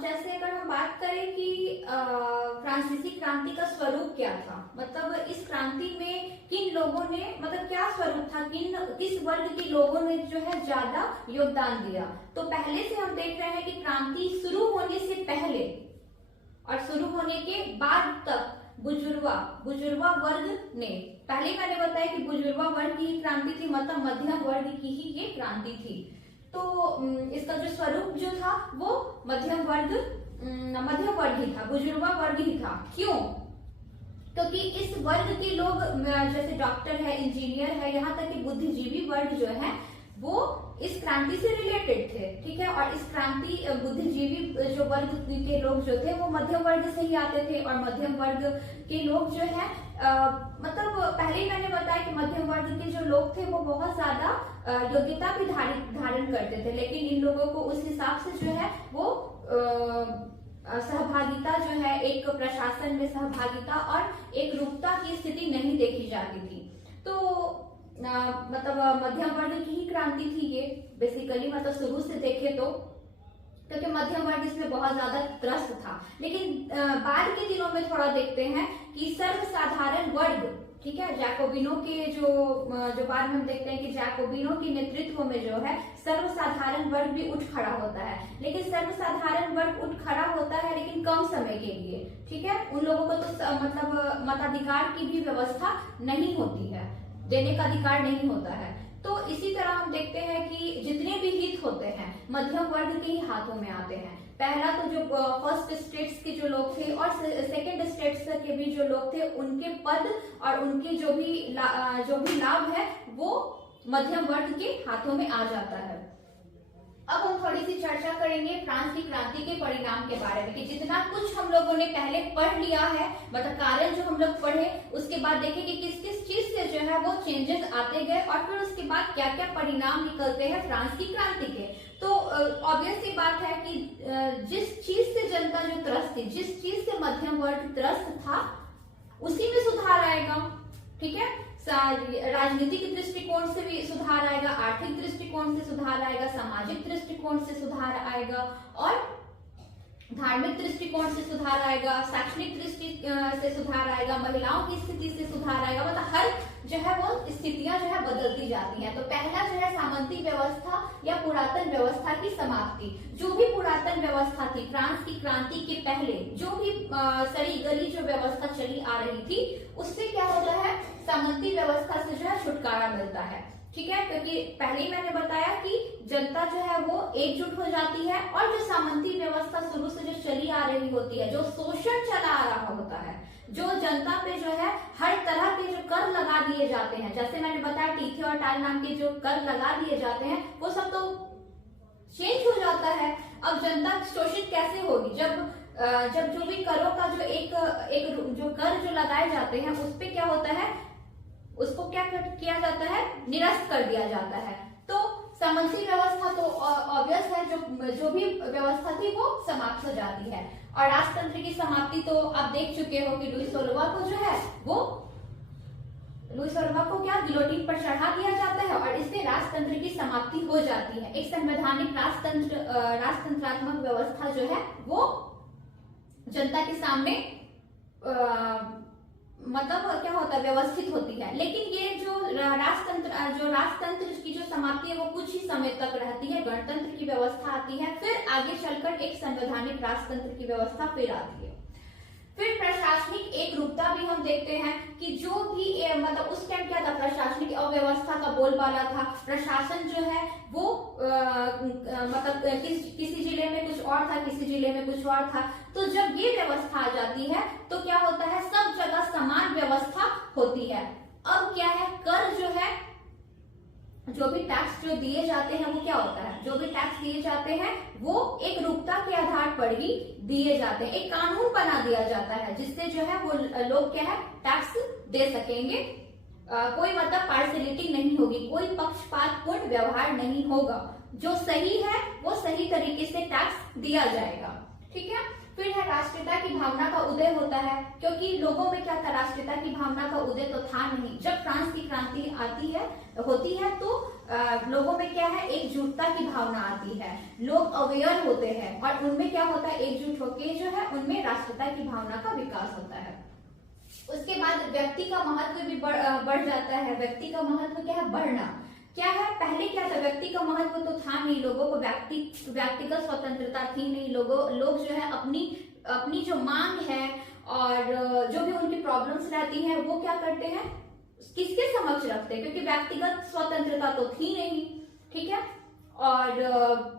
अब जैसे अगर हम बात करें कि फ्रांसीसी क्रांति का स्वरूप क्या था, मतलब इस क्रांति में किन लोगों ने, मतलब क्या स्वरूप था, किस वर्ग के लोगों ने जो है ज्यादा योगदान दिया। तो पहले से हम देख रहे हैं कि क्रांति शुरू होने से पहले और शुरू होने के बाद तक बुजुर्गा वर्ग ने, पहले मैंने बताया कि बुजुर्गा वर्ग की ही क्रांति थी, मतलब मध्यम वर्ग की ही ये क्रांति थी। तो इसका जो स्वरूप जो था वो मध्यम वर्ग ही था, बुजुर्गा वर्ग ही था। क्यों? क्योंकि इस वर्ग के लोग जैसे डॉक्टर है, इंजीनियर है, यहाँ तक कि बुद्धिजीवी वर्ग जो है वो इस क्रांति से रिलेटेड थे, ठीक है। और इस क्रांति बुद्धिजीवी जो वर्ग के लोग जो थे वो मध्यम वर्ग से ही आते थे, और मध्यम वर्ग के लोग जो है मतलब पहले ही मैंने बताया कि मध्यम वर्ग के जो लोग थे वो बहुत ज्यादा योग्यता भी धारण करते थे, लेकिन इन लोगों को उस हिसाब से जो है वो सहभागिता जो है, एक प्रशासन में सहभागिता और एक रूपता की स्थिति नहीं देखी जाती थी। तो मतलब मध्यम वर्ग की ही क्रांति थी ये बेसिकली, मतलब शुरू से देखे तो, क्योंकि मध्यम वर्ग इसमें बहुत ज्यादा त्रस्त था। लेकिन बाद के दिनों में थोड़ा देखते हैं कि सर्वसाधारण वर्ग, ठीक है, जैकोबिनो के जो बाद में हम देखते हैं कि जैकोबिनो के नेतृत्व में जो है सर्वसाधारण वर्ग भी उठ खड़ा होता है। लेकिन सर्वसाधारण वर्ग उठ खड़ा होता है लेकिन कम समय के लिए, ठीक है। उन लोगों को तो मतलब मताधिकार की भी व्यवस्था नहीं होती है, देने का अधिकार नहीं होता है। तो इसी तरह हम देखते हैं कि जितने भी हित होते हैं मध्यम वर्ग के ही हाथों में आते हैं। पहला तो जो फर्स्ट स्टेट्स के जो लोग थे और सेकंड स्टेट्स के भी जो लोग थे, उनके पद और उनके जो भी लाभ है वो मध्यम वर्ग के हाथों में आ जाता है। अब हम थोड़ी सी चर्चा करेंगे फ्रांस की क्रांति के परिणाम के बारे में, कि जितना कुछ हम लोगों ने पहले पढ़ लिया है, मतलब कारण जो हम लोग पढ़े, उसके बाद देखें कि किस किस चीज से जो है वो चेंजेस आते गए, और फिर उसके बाद क्या क्या परिणाम निकलते हैं फ्रांस की क्रांति के। तो ऑब्वियस सी बात है कि जिस चीज से जनता जो त्रस्त थी, जिस चीज से मध्यम वर्ग त्रस्त था, उसी में सुधार आएगा, ठीक है। राजनीतिक दृष्टिकोण से भी सुधार आएगा, आर्थिक दृष्टिकोण से सुधार आएगा, सामाजिक दृष्टिकोण से सुधार आएगा, और धार्मिक दृष्टिकोण से सुधार आएगा, शैक्षणिक दृष्टि से सुधार आएगा, महिलाओं की स्थिति से सुधार आएगा। मतलब हर जो है वो स्थितियां जो है बदलती जाती हैं। तो पहला जो है सामंती व्यवस्था या पुरातन व्यवस्था की समाप्ति। जो भी पुरातन व्यवस्था थी फ्रांस की क्रांति के पहले, जो भी सड़ी गली जो व्यवस्था चली आ रही थी, उससे क्या होता है, सामंती व्यवस्था से जो है छुटकारा मिलता है, ठीक है। क्योंकि पहले ही मैंने बताया कि जनता जो है वो एकजुट हो जाती है, और जो सामंती व्यवस्था शुरू से जो चली आ रही होती है, जो शोषण चला आ रहा होता है, जो जनता पे जो है हर तरह के जो कर लगा दिए जाते हैं, जैसे मैंने बताया टीथे और टाल नाम के जो कर लगा दिए जाते हैं, वो सब तो चेंज हो जाता है। अब जनता शोषित कैसे होगी, जब जो भी करों का जो एक जो कर जो लगाए जाते हैं, उस पे क्या होता है, उसको क्या किया जाता है, निरस्त कर दिया जाता है। तो सामंती व्यवस्था तो ऑब्वियस है, जो भी व्यवस्था थी वो समाप्त हो जाती है। और राजतंत्र की समाप्ति तो आप देख चुके हो कि लुई 16वां को जो है वो लुई 16वां को क्या गिलोटिन पर चढ़ा दिया जाता है, और इससे राजतंत्र की समाप्ति हो जाती है। एक संवैधानिक राजतंत्रात्मक व्यवस्था जो है वो जनता के सामने मतलब क्या होता है, व्यवस्थित होती है। लेकिन ये जो राजतंत्र की जो समाप्ति है वो कुछ ही समय तक रहती है। गणतंत्र की व्यवस्था आती है, फिर आगे चलकर एक संवैधानिक राजतंत्र की व्यवस्था फिर आती है। फिर प्रशासनिक एक रूपता भी हम देखते हैं कि जो भी मतलब उस टाइम क्या था, प्रशासनिक अव्यवस्था का बोलबाला था। प्रशासन जो है वो मतलब किसी जिले में कुछ और था, किसी जिले में कुछ और था। तो जब ये व्यवस्था आ जाती है तो क्या होता है, सब जगह समान व्यवस्था होती है। अब क्या है, कर जो है, जो भी टैक्स जो दिए जाते हैं वो क्या होता है, जो भी टैक्स दिए जाते हैं वो एक रूपता के आधार पर ही दिए जाते हैं। एक कानून बना दिया जाता है जिससे जो है वो लोग क्या है, टैक्स दे सकेंगे। कोई मतलब पार्शियलिटी नहीं होगी, कोई पक्षपातपूर्ण व्यवहार नहीं होगा। जो सही है वो सही तरीके से टैक्स दिया जाएगा, ठीक है। फिर है राष्ट्रीयता की भावना का उदय होता है, क्योंकि लोगों में क्या था, राष्ट्रीयता की भावना का उदय तो था नहीं। जब फ्रांस की क्रांति होती है तो लोगों में क्या है, एकजुटता की भावना आती है, लोग अवेयर होते हैं और उनमें क्या होता है, एकजुट होकर जो है उनमें राष्ट्रीयता की भावना का विकास होता है। उसके बाद व्यक्ति का महत्व भी बढ़ जाता है। व्यक्ति का महत्व क्या है, बढ़ना। क्या है, पहले क्या था, व्यक्ति का महत्व तो था नहीं, लोगों को व्यक्तिगत स्वतंत्रता थी नहीं। लोग जो है अपनी जो मांग है और जो भी उनकी प्रॉब्लम्स रहती हैं वो क्या करते हैं, किसके समक्ष रखते हैं, क्योंकि व्यक्तिगत स्वतंत्रता तो थी नहीं, ठीक है। और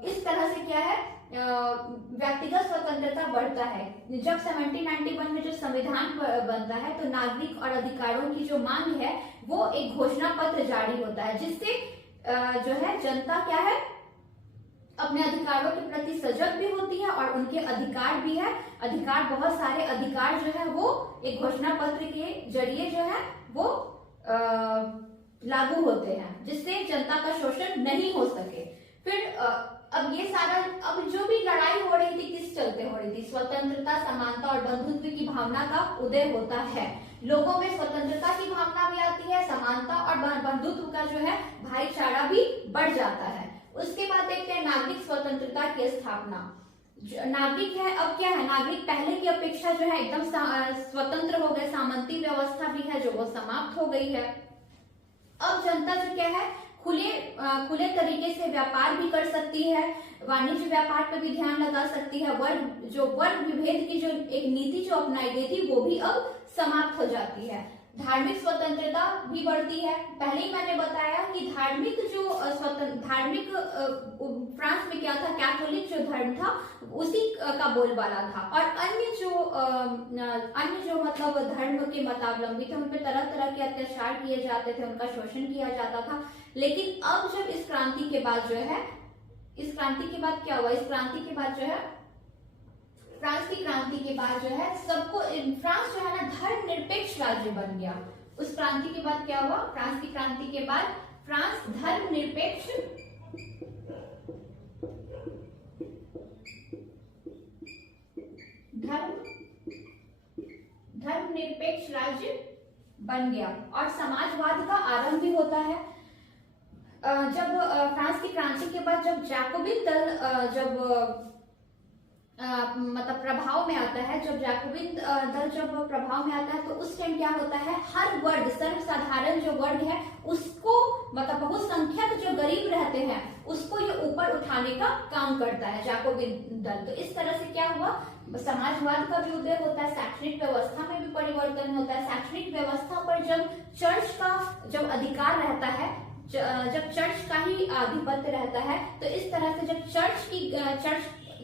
इस तरह से क्या है, व्यक्तिगत स्वतंत्रता बढ़ता है। जब 1791 में जो संविधान बनता है तो नागरिक और अधिकारों की जो मांग है वो एक घोषणा पत्र जारी होता है, जिससे जो है जनता क्या है, अपने अधिकारों के प्रति सजग भी होती है और उनके अधिकार भी है, बहुत सारे अधिकार जो है वो एक घोषणा पत्र के जरिए जो है वो लागू होते हैं, जिससे जनता का शोषण नहीं हो सके। फिर अब ये सारा, अब जो भी लड़ाई हो रही थी किस चलते हो रही थी, स्वतंत्रता, समानता और बंधुत्व की भावना का उदय होता है। लोगों में स्वतंत्रता की भावना भी आती है, समानता और बंधुत्व का जो है भाईचारा भी बढ़ जाता है। उसके बाद देखते हैं नागरिक स्वतंत्रता की स्थापना। नागरिक है, अब क्या है, नागरिक पहले की अपेक्षा जो है एकदम स्वतंत्र हो गए, सामंती व्यवस्था भी है जो वो समाप्त हो गई है। अब जनता जो क्या है, खुले तरीके से व्यापार भी कर सकती है, वाणिज्य व्यापार पर भी ध्यान लगा सकती है। वर्ग विभेद की जो एक नीति जो अपनाई गई थी वो भी अब समाप्त हो जाती है। धार्मिक स्वतंत्रता भी बढ़ती है। पहले ही मैंने बताया कि धार्मिक फ्रांस में क्या था, कैथोलिक जो धर्म था उसी का बोलबाला था, और अन्य जो मतलब धर्म के मतावलंबी थे उन पे तरह तरह के अत्याचार किए जाते थे, उनका शोषण किया जाता था। लेकिन अब जब इस क्रांति के बाद जो है, इस क्रांति के बाद क्या हुआ, इस क्रांति के बाद जो है, फ्रांस की क्रांति के बाद जो है सबको, फ्रांस जो है ना धर्मनिरपेक्ष राज्य बन गया। उस क्रांति के बाद क्या हुआ, फ्रांस की क्रांति के बाद फ्रांस धर्मनिरपेक्ष राज्य बन गया और समाजवाद का आरंभ भी होता है। जब फ्रांस की क्रांति के बाद जब जैकोबिन दल मतलब प्रभाव में आता है, जब जैकोबिन दल जब प्रभाव में आता है तो उस टाइम क्या होता है, हर वर्ग, सर्वसाधारण जो वर्ग है उसको, मतलब बहुसंख्यक जो गरीब रहते हैं उसको ये ऊपर उठाने का काम करता है जैकोबिन दल। तो इस तरह से क्या हुआ, समाजवाद का भी उदय होता है, शैक्षणिक व्यवस्था में भी परिवर्तन होता है। शैक्षणिक व्यवस्था पर जब चर्च का जब अधिकार रहता है, जब चर्च का ही आधिपत्य रहता है, तो इस तरह से जब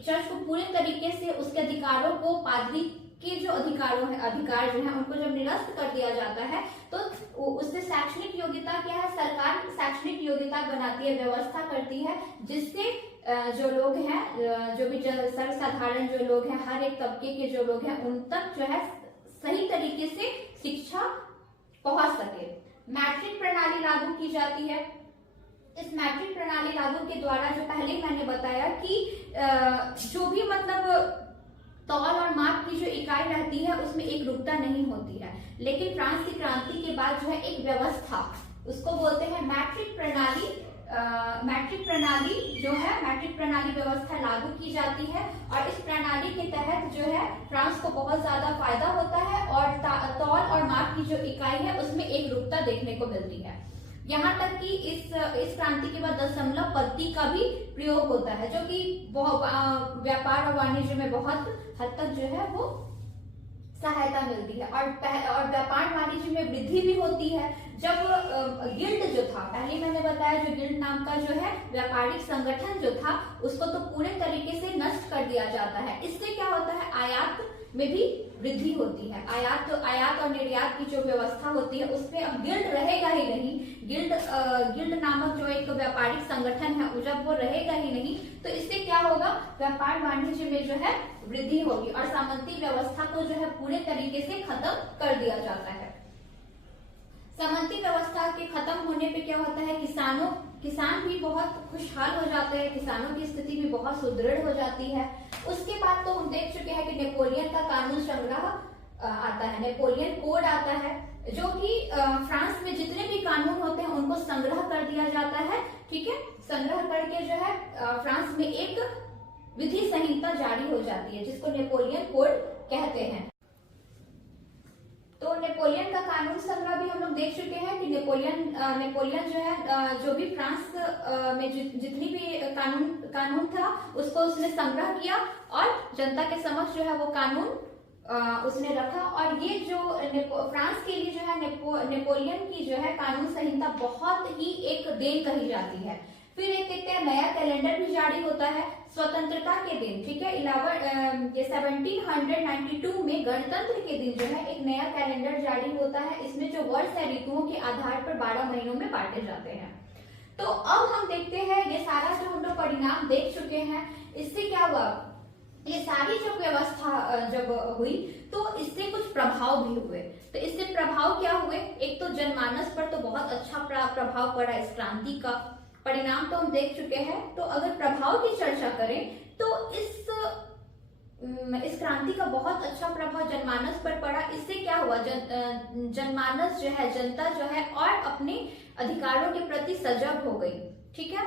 चर्च को पूरे तरीके से उसके अधिकारों को, पादरी के जो अधिकार जो है उनको जब निरस्त कर दिया जाता है तो उससे शैक्षणिक योग्यता क्या है, सरकार शैक्षणिक योग्यता बनाती है, व्यवस्था करती है, जिससे जो लोग हैं, जो भी सर्वसाधारण जो लोग हैं, हर एक तबके के जो लोग हैं उन तक जो है सही तरीके से शिक्षा पहुंच सके। मैट्रिक प्रणाली लागू की जाती है। इस मैट्रिक प्रणाली लागू के द्वारा, जो पहले मैंने बताया कि जो भी मतलब तौल और माप की जो इकाई रहती है उसमें एक रूपता नहीं होती है, लेकिन फ्रांस की क्रांति के बाद जो है एक व्यवस्था, उसको बोलते हैं मैट्रिक प्रणाली। मैट्रिक प्रणाली व्यवस्था लागू की जाती है और इस प्रणाली के तहत जो है फ्रांस को बहुत ज्यादा फायदा होता है और तौल और माप की जो इकाई है उसमें एक रूपता देखने को मिलती है। यहाँ तक कि इस क्रांति के बाद दशमलव पद्धति का भी प्रयोग होता है, जो कि व्यापार और वाणिज्य में बहुत हद तक जो है वो सहायता मिलती है और व्यापार वाणिज्य में वृद्धि भी होती है। जब गिल्ड जो था, पहले मैंने बताया, जो गिल्ड नाम का जो है व्यापारिक संगठन जो था उसको तो पूरे तरीके से नष्ट कर दिया जाता है। इससे क्या होता है, आयात में भी वृद्धि होती है। आयात और निर्यात की जो व्यवस्था होती है उसमें अब गिल्ड रहेगा ही नहीं। गिल्ड नामक जो एक व्यापारिक संगठन है, जब वो रहेगा ही नहीं तो इससे क्या होगा, व्यापार वाणिज्य में जो है वृद्धि होगी और सामंती व्यवस्था को जो है पूरे तरीके से खत्म कर दिया जाता है। सामंती व्यवस्था के खत्म होने पे क्या होता है, किसान भी बहुत खुशहाल हो जाते हैं, किसानों की स्थिति भी बहुत सुदृढ़ हो जाती है। उसके बाद तो हम देख चुके हैं कि नेपोलियन का कानून संग्रह आता है, नेपोलियन कोड आता है, जो कि फ्रांस में जितने भी कानून होते हैं उनको संग्रह कर दिया जाता है। ठीक है, संग्रह करके जो है फ्रांस में एक विधि संहिता जारी हो जाती है जिसको नेपोलियन कोड कहते हैं। तो नेपोलियन का कानून संग्रह भी हम लोग देख चुके हैं कि नेपोलियन जो है जो भी फ्रांस में जितनी भी कानून था उसको उसने संग्रह किया और जनता के समक्ष जो है वो कानून उसने रखा। और ये जो फ्रांस के लिए जो है नेपोलियन की जो है कानून संहिता बहुत ही एक देन कही जाती है। फिर एक देखते हैं नया कैलेंडर भी जारी होता है स्वतंत्रता के दिन। ठीक है, 1792 में गणतंत्र के दिन जो है एक नया कैलेंडर जारी होता है। इसमें जो वर्ष है ऋतुओं के आधार पर 12 महीनों में बांटे जाते हैं। तो अब हम देखते हैं ये सारा जो हम लोग परिणाम देख चुके हैं, इससे क्या हुआ, ये सारी जो व्यवस्था जब हुई तो इससे कुछ प्रभाव भी हुए। तो इससे प्रभाव क्या हुए, एक तो जनमानस पर तो बहुत अच्छा प्रभाव पड़ा इस क्रांति का, परिणाम तो हम देख चुके हैं। तो अगर प्रभाव की चर्चा करें तो इस क्रांति का बहुत अच्छा प्रभाव जनमानस पर पड़ा। इससे क्या हुआ, जनमानस जो है, जनता जो है और अपने अधिकारों के प्रति सजग हो गई। ठीक है,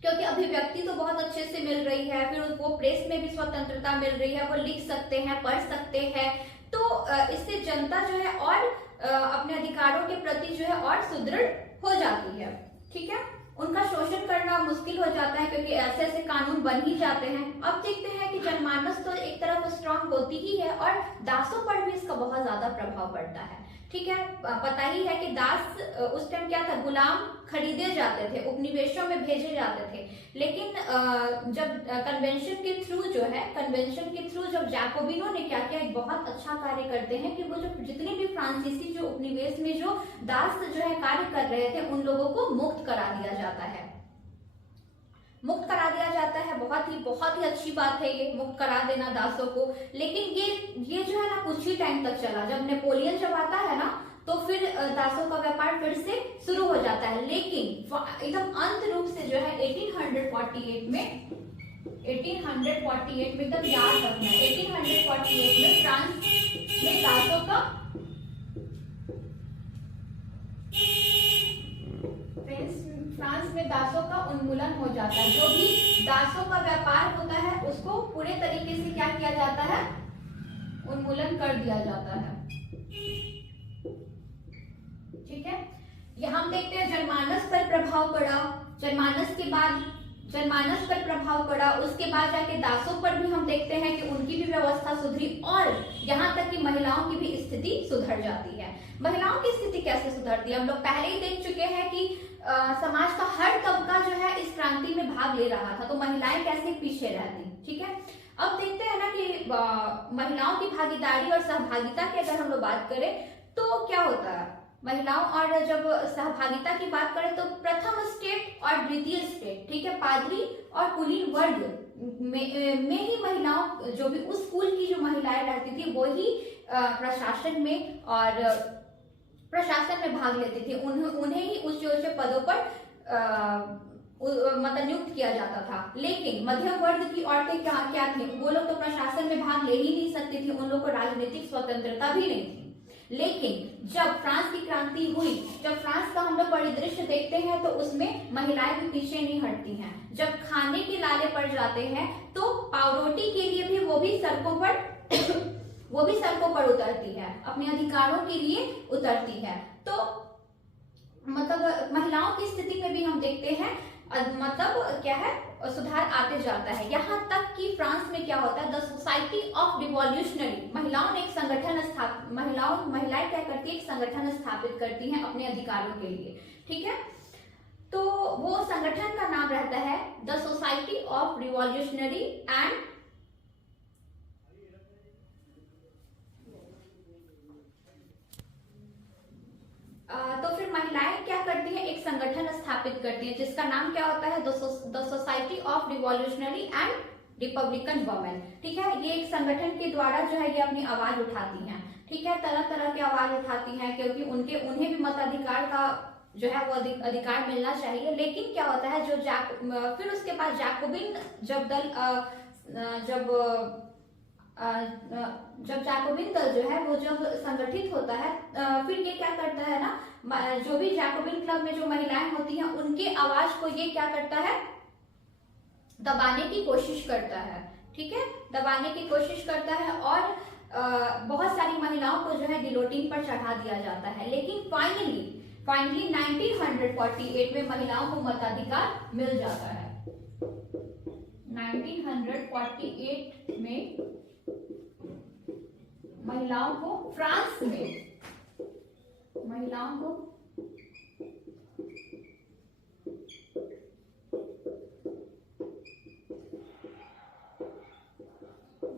क्योंकि अभिव्यक्ति तो बहुत अच्छे से मिल रही है, फिर वो प्रेस में भी स्वतंत्रता मिल रही है, वो लिख सकते हैं, पढ़ सकते हैं। तो इससे जनता जो है और अपने अधिकारों के प्रति जो है और सुदृढ़ हो जाती है। ठीक है, उनका शोषण करना मुश्किल हो जाता है क्योंकि ऐसे ऐसे कानून बन ही जाते हैं। अब देखते हैं कि जनमानस तो एक तरफ स्ट्रांग होती ही है और दासों पर भी इसका बहुत ज्यादा प्रभाव पड़ता है। ठीक है, पता ही है कि दास उस टाइम क्या था, गुलाम खरीदे जाते थे, उपनिवेशों में भेजे जाते थे। लेकिन जब कन्वेंशन के थ्रू जब जैकोबिनों ने क्या किया, एक बहुत अच्छा कार्य करते हैं कि वो जो जितने भी फ्रांसीसी जो उपनिवेश में जो दास जो है कार्य कर रहे थे उन लोगों को मुक्त करा दिया जाता है, मुक्त करा दिया जाता है। बहुत ही अच्छी बात है ये, मुक्त करा देना दासों को। लेकिन ये जो है ना कुछ ही टाइम तक चला। जब नेपोलियन जब आता है ना तो फिर दासों का व्यापार फिर से शुरू हो जाता है। लेकिन एकदम अंत रूप से जो है 1848 में एकदम याद रखना, 1848 में फ्रांस में दासों का उन्मूलन हो जाता है। जो भी दासों का व्यापार होता है उसको पूरे तरीके से क्या किया जाता है, उन्मूलन कर दिया जाता है। ठीक है, यहां हम देखते हैं जनमानस पर प्रभाव पड़ा, जनमानस पर प्रभाव पड़ा, उसके बाद जाके दासों पर भी हम देखते हैं कि उनकी भी व्यवस्था सुधरी और यहाँ तक कि महिलाओं की भी स्थिति सुधर जाती है। महिलाओं की स्थिति कैसे सुधरती है, हम लोग पहले ही देख चुके हैं कि समाज का हर तबका जो है इस क्रांति में भाग ले रहा था, तो महिलाएं कैसे पीछे रहती। ठीक है, अब देखते हैं ना कि महिलाओं की भागीदारी और सहभागिता की अगर हम लोग बात करें तो क्या होता है, महिलाओं और जब सहभागिता की बात करें तो प्रथम स्टेट और द्वितीय स्टेट, ठीक है, पादरी और कुलीन वर्ग में ही महिलाओं, जो भी उस स्कूल की जो महिलाएं रहती थी वो ही प्रशासन में भाग लेती थी। उन्हें ही ऊंचे ऊंचे पदों पर मतलब नियुक्त किया जाता था। लेकिन मध्यम वर्ग की औरतें क्या थी, वो लोग तो प्रशासन में भाग ले ही नहीं सकती थी, उन लोग को राजनीतिक स्वतंत्रता भी नहीं थी। लेकिन जब फ्रांस की क्रांति हुई, जब फ्रांस का हम लोग परिदृश्य देखते हैं तो उसमें महिलाएं भी पीछे नहीं हटती हैं। जब खाने के लाले पड़ जाते हैं तो पावरोटी के लिए भी वो भी सड़कों पर उतरती है, अपने अधिकारों के लिए उतरती है। तो मतलब महिलाओं की स्थिति में भी हम देखते हैं मतलब क्या है, सुधार आते जाता है। यहाँ तक कि फ्रांस में क्या होता है, द सोसाइटी ऑफ रिवॉल्यूशनरी, महिलाओं ने एक संगठन महिलाएं क्या करती है, एक संगठन स्थापित करती हैं अपने अधिकारों के लिए। ठीक है, तो वो संगठन का नाम रहता है the society of revolutionary and तो फिर महिलाएं क्या करती हैं, एक संगठन स्थापित करती हैं जिसका नाम क्या होता है, the society of revolutionary and Republican women. ठीक है, ये एक संगठन के द्वारा जो है ये अपनी आवाज उठाती हैं। ठीक है, तरह तरह की आवाज उठाती हैं क्योंकि उन्हें भी मताधिकार का जो है वो अधिकार मिलना चाहिए। लेकिन क्या होता है, फिर उसके बाद जैकोबिन जब दल जब जब जैकोबिन दल जो है वो जब संगठित होता है, फिर ये क्या करता है ना, जो भी जैकोबिन क्लब में जो महिलाएं होती हैं उनके आवाज को ये क्या करता है, दबाने की कोशिश करता है। ठीक है, दबाने की कोशिश करता है और बहुत सारी महिलाओं को जो है गिलोटिन पर चढ़ा दिया जाता है। लेकिन फाइनली 1948 में महिलाओं को मताधिकार मिल जाता है। 1948 में महिलाओं को फ्रांस में महिलाओं को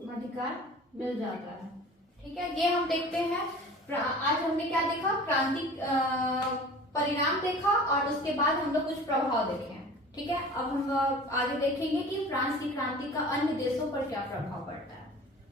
अधिकार मिल जाता है। ठीक है, ये हम देखते हैं। आज हमने क्या देखा, क्रांति परिणाम देखा और उसके बाद हम लोग कुछ प्रभाव देखे हैं। ठीक है, अब हम आगे देखेंगे कि फ्रांस की क्रांति का अन्य देशों पर क्या प्रभाव पड़ा।